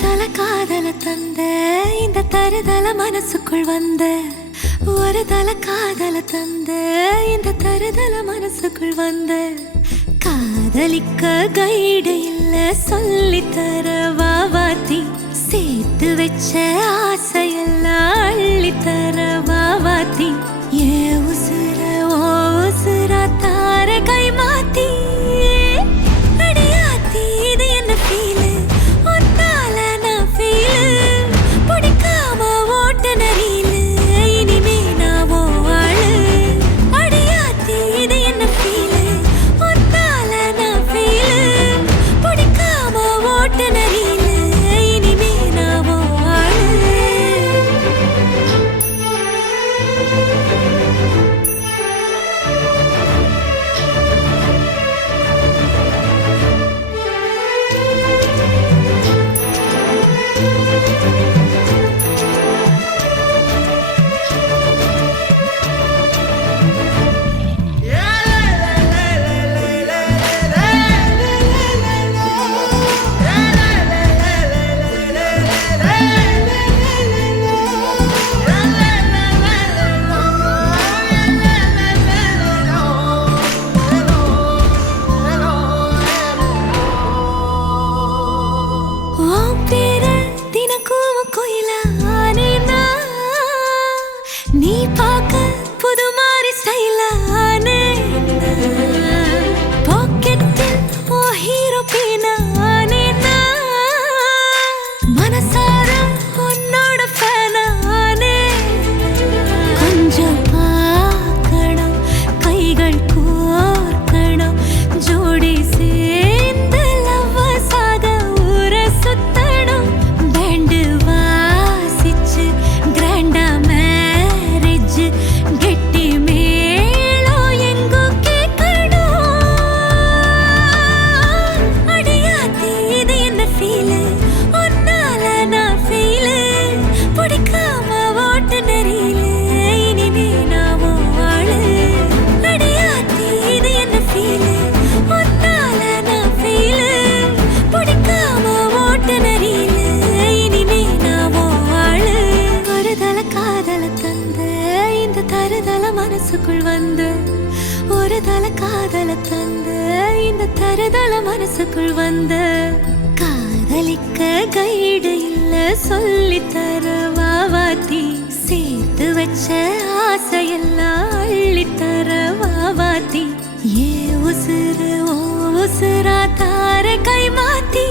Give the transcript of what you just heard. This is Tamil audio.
தல காதல தந்த இந்த தருதல மனசுக்குள் வந்த ஒரு தல காதல தந்த இந்த தருதல மனசுக்குள் வந்த காதலிக்க கைடு இல்ல சொல்லி தர வாவாத்தி சேர்த்து வச்ச ஆசையெல்லாம் அள்ளி தர வாவாத்தி ஏ உசுர ஓ உசுரா தார கை மாத்தி அடியாத்தி இது என்ன ஃபீலு ஒன்னால நான் ஃபீலு பிடிக்காம ஓட்ட நரியிலு இனிமே நான் ஓ ஆளு அடியாத்தி இது என்ன ஃபீலு ஒன்னால நான் ஃபீலு பிடிக்காம ஓட்ட நரியிலு இனிமே நான் ஓ ஆளு நீ பார்க்க புது மாதிரி ஸ்டைலானே பாக்கெட்டில் ஓ ஹீரோ பீனானே மனசார உன்னோட ஃபேனானே கொஞ்சம் பார்க்கணும் கைகள் கோர்க்கணும் ஜோடி சேர்ந்து லவ்வசாக ஊர சுத்தணும் பேண்டு வாசிச்சு கிராண்டா கெட்டி மேளம் எங்கோ கேட்கணும் அடியாத்தி இது என்ன ஃபீலு ஒன்னால நான் ஃபீலு பிடிக்காம ஓட்டு நெறியிலு இனிமே நான் ஓ ஆளு அடியாத்தி இது என்ன ஃபீலு ஒன்னால நான் ஃபீலு பிடிக்காம ஓட்டு நெறியிலு இனிமே நான் ஓ ஆளு ஒரு தல காதல தந்த இந்த தருதல மனசுக்குள் வந்து ஒரு தல காதல தந்த இந்த தருதல மனசுக்குள் வந்து காதலிக்க கைடு இல்ல சொல்லி தர வாவாத்தி சேர்த்து வச்ச ஆசையெல்லாம் அள்ளி தர வாவாத்தி ஏ உசுறு ஓ உசுரா தார கை மாத்தி